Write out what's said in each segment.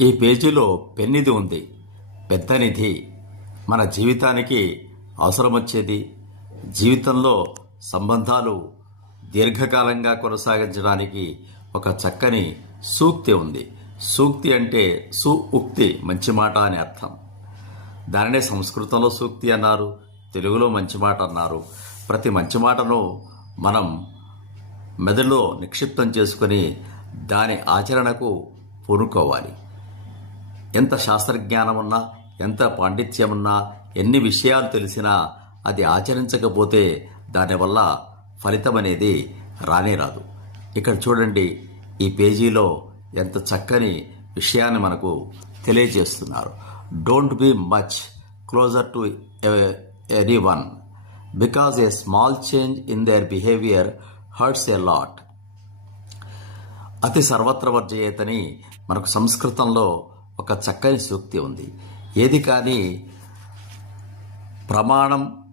ఈ పేజీలో పెన్నిధి ఉంది. పెద్ద నిధి. మన జీవితానికి అవసరం వచ్చేది జీవితంలో సంబంధాలు దీర్ఘకాలంగా కొనసాగించడానికి ఒక చక్కని సూక్తి ఉంది. సూక్తి అంటే సు ఉక్తి మంచి మాట అని అర్థం. దానినే సంస్కృతంలో సూక్తి అన్నారు తెలుగులో మంచి మాట అన్నారు. ప్రతి మంచి మాటను మనం మెదడులో నిక్షిప్తం చేసుకొని దాని ఆచరణకు పూనుకోవాలి. ఎంత శాస్త్రజ్ఞానం ఉన్నా ఎంత పాండిత్యం ఉన్నా ఎన్ని విషయాలు తెలిసినా అది ఆచరించకపోతే దానివల్ల ఫలితం అనేది రానే రాదు. ఇక్కడ చూడండి ఈ పేజీలో ఎంత చక్కని విషయాన్ని మనకు తెలియజేస్తున్నారు. Don't be much closer to anyone because a small change in their behaviour hurts a lot అతి సర్వత్ర వర్జయేతని మనకు సంస్కృతంలో ఒక చక్కని సూక్తి ఉంది. ఏది కానీ ప్రమాణం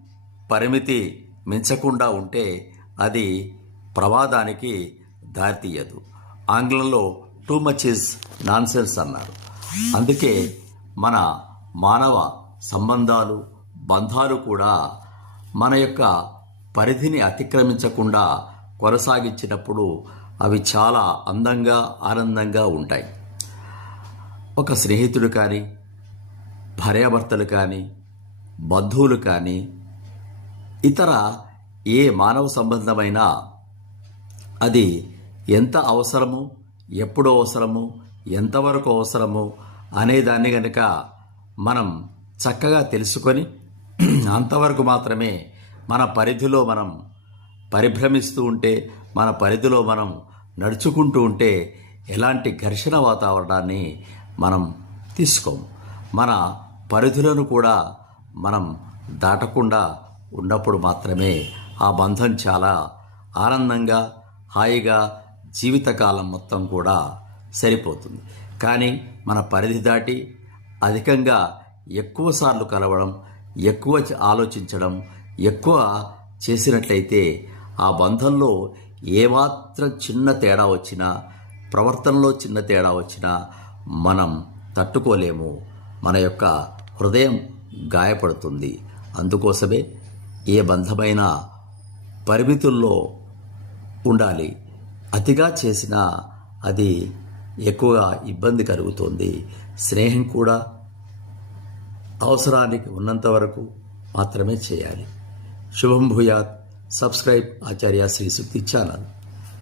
పరిమితి మించకుండా ఉంటే అది ప్రమాదానికి దారితీయదు. ఆంగ్లంలో టూ మచ్ ఇస్ నాన్సెన్స్ అన్నారు. అందుకే మన మానవ సంబంధాలు బంధాలు కూడా మన యొక్క పరిధిని అతిక్రమించకుండా కొనసాగించినప్పుడు అవి చాలా అందంగా ఆనందంగా ఉంటాయి. ఒక స్నేహితుడు కానీ భార్యాభర్తలు కానీ బంధువులు కానీ ఇతర ఏ మానవ సంబంధమైనా అది ఎంత అవసరము ఎప్పుడు అవసరము ఎంతవరకు అవసరము అనేదాన్ని గనుక మనం చక్కగా తెలుసుకొని అంతవరకు మాత్రమే మన పరిధిలో మనం పరిభ్రమిస్తూ ఉంటే మన పరిధిలో మనం నడుచుకుంటూ ఉంటే ఎలాంటి ఘర్షణ వాతావరణాన్ని మనం తీసుకోము. మన పరిధులను కూడా మనం దాటకుండా ఉన్నప్పుడు మాత్రమే ఆ బంధం చాలా ఆనందంగా హాయిగా జీవితకాలం మొత్తం కూడా సరిపోతుంది. కానీ మన పరిధి దాటి అధికంగా ఎక్కువసార్లు కలవడం ఎక్కువ ఆలోచించడం ఎక్కువ చేసినట్లయితే ఆ బంధంలో ఏమాత్రం చిన్న తేడా వచ్చినా ప్రవర్తనలో చిన్న తేడా వచ్చినా మనం తట్టుకోలేము. మన యొక్క హృదయం గాయపడుతుంది. అందుకోసమే ఏ బంధమైన పరిమితుల్లో ఉండాలి. అతిగా చేసినా అది ఎక్కువగా ఇబ్బంది కలుగుతుంది. స్నేహం కూడా అవసరానికి ఉన్నంత వరకు మాత్రమే చేయాలి. శుభం భూయాత్. Subscribe Acharya Shri Shakti channel.